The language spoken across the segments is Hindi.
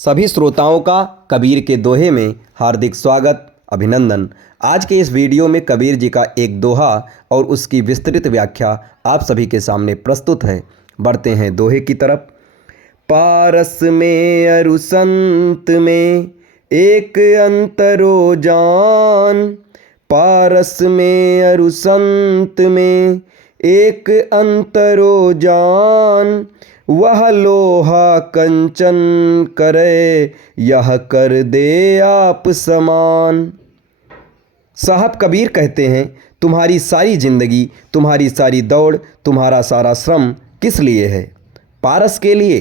सभी श्रोताओं का कबीर के दोहे में हार्दिक स्वागत अभिनंदन। आज के इस वीडियो में कबीर जी का एक दोहा और उसकी विस्तृत व्याख्या आप सभी के सामने प्रस्तुत है। बढ़ते हैं दोहे की तरफ। पारस में अरु संत में एक अंतरो जान, पारस में अरु संत में एक अंतरो जान, वह लोहा कंचन करे यह कर दे आप समान। साहब कबीर कहते हैं, तुम्हारी सारी जिंदगी, तुम्हारी सारी दौड़, तुम्हारा सारा श्रम किस लिए है? पारस के लिए।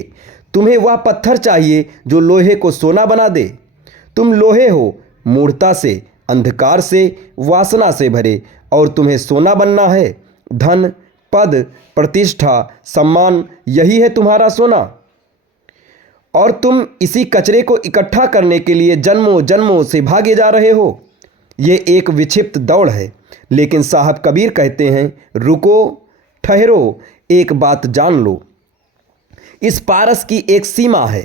तुम्हें वह पत्थर चाहिए जो लोहे को सोना बना दे। तुम लोहे हो, मूढ़ता से, अंधकार से, वासना से भरे, और तुम्हें सोना बनना है। धन, पद, प्रतिष्ठा, सम्मान, यही है तुम्हारा सोना। और तुम इसी कचरे को इकट्ठा करने के लिए जन्मों जन्मों से भागे जा रहे हो। ये एक विक्षिप्त दौड़ है। लेकिन साहब कबीर कहते हैं, रुको, ठहरो, एक बात जान लो। इस पारस की एक सीमा है,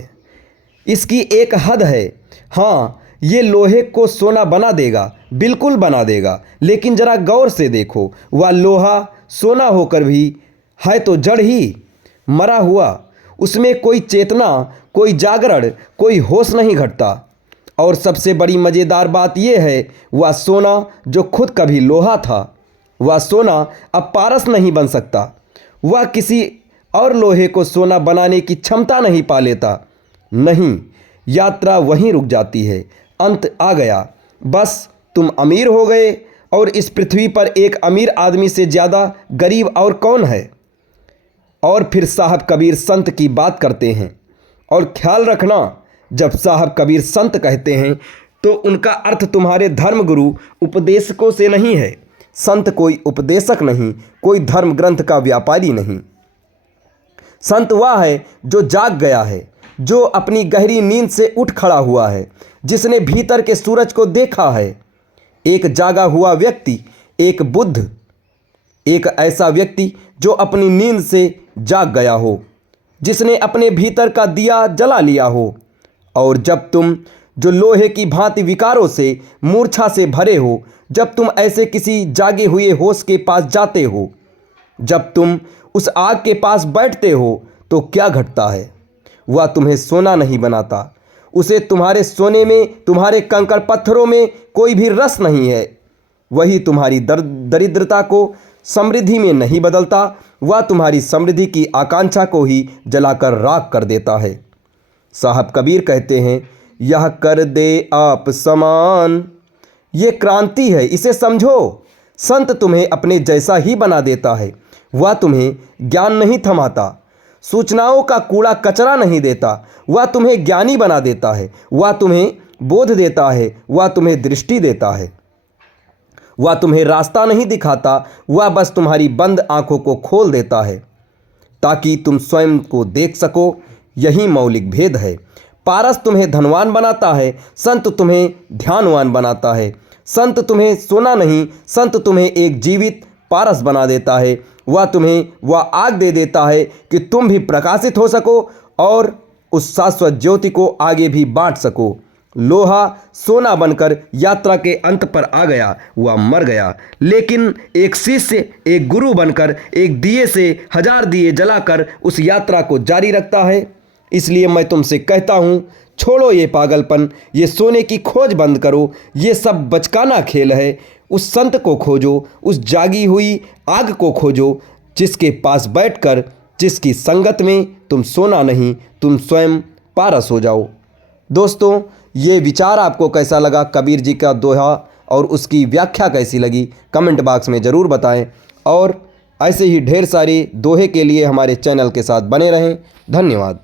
इसकी एक हद है। हाँ, ये लोहे को सोना बना देगा, बिल्कुल बना देगा, लेकिन जरा गौर से देखो, वह लोहा सोना होकर भी है तो जड़ ही, मरा हुआ। उसमें कोई चेतना, कोई जागरण, कोई होश नहीं घटता। और सबसे बड़ी मज़ेदार बात यह है, वह सोना जो खुद कभी लोहा था, वह सोना अब पारस नहीं बन सकता। वह किसी और लोहे को सोना बनाने की क्षमता नहीं पा लेता। नहीं, यात्रा वहीं रुक जाती है। अंत आ गया। बस तुम अमीर हो गए, और इस पृथ्वी पर एक अमीर आदमी से ज़्यादा गरीब और कौन है? और फिर साहब कबीर संत की बात करते हैं। और ख्याल रखना, जब साहब कबीर संत कहते हैं तो उनका अर्थ तुम्हारे धर्मगुरु उपदेशकों से नहीं है। संत कोई उपदेशक नहीं, कोई धर्म ग्रंथ का व्यापारी नहीं। संत वह है जो जाग गया है, जो अपनी गहरी नींद से उठ खड़ा हुआ है, जिसने भीतर के सूरज को देखा है। एक जागा हुआ व्यक्ति, एक बुद्ध, एक ऐसा व्यक्ति जो अपनी नींद से जाग गया हो, जिसने अपने भीतर का दिया जला लिया हो। और जब तुम जो लोहे की भांति विकारों से, मूर्छा से भरे हो, जब तुम ऐसे किसी जागे हुए होश के पास जाते हो, जब तुम उस आग के पास बैठते हो, तो क्या घटता है? वह तुम्हें सोना नहीं बनाता। उसे तुम्हारे सोने में, तुम्हारे कंकड़ पत्थरों में कोई भी रस नहीं है। वही तुम्हारी दरिद्रता को समृद्धि में नहीं बदलता। वह तुम्हारी समृद्धि की आकांक्षा को ही जलाकर राख कर देता है। साहब कबीर कहते हैं, यह कर दे आप समान। ये क्रांति है, इसे समझो। संत तुम्हें अपने जैसा ही बना देता है। वह तुम्हें ज्ञान नहीं थमाता, सूचनाओं का कूड़ा कचरा नहीं देता। वह तुम्हें ज्ञानी बना देता है। वह तुम्हें बोध देता है। वह तुम्हें दृष्टि देता है। वह तुम्हें रास्ता नहीं दिखाता। वह बस तुम्हारी बंद आंखों को खोल देता है, ताकि तुम स्वयं को देख सको। यही मौलिक भेद है। पारस तुम्हें धनवान बनाता है, संत तुम्हें ध्यानवान बनाता है। संत तुम्हें सोना नहीं, संत तुम्हें एक जीवित पारस बना देता है। वह तुम्हें वह आग दे देता है कि तुम भी प्रकाशित हो सको और उस शाश्वत ज्योति को आगे भी बांट सको। लोहा सोना बनकर यात्रा के अंत पर आ गया, वह मर गया। लेकिन एक शिष्य, एक गुरु बनकर, एक दिए से हजार दिए जलाकर उस यात्रा को जारी रखता है। इसलिए मैं तुमसे कहता हूँ, छोड़ो ये पागलपन, ये सोने की खोज बंद करो। ये सब बचकाना खेल है। उस संत को खोजो, उस जागी हुई आग को खोजो, जिसके पास बैठकर, जिसकी संगत में तुम सोना नहीं, तुम स्वयं पारस हो जाओ। दोस्तों, ये विचार आपको कैसा लगा? कबीर जी का दोहा और उसकी व्याख्या कैसी लगी? कमेंट बॉक्स में ज़रूर बताएं। और ऐसे ही ढेर सारे दोहे के लिए हमारे चैनल के साथ बने रहें। धन्यवाद।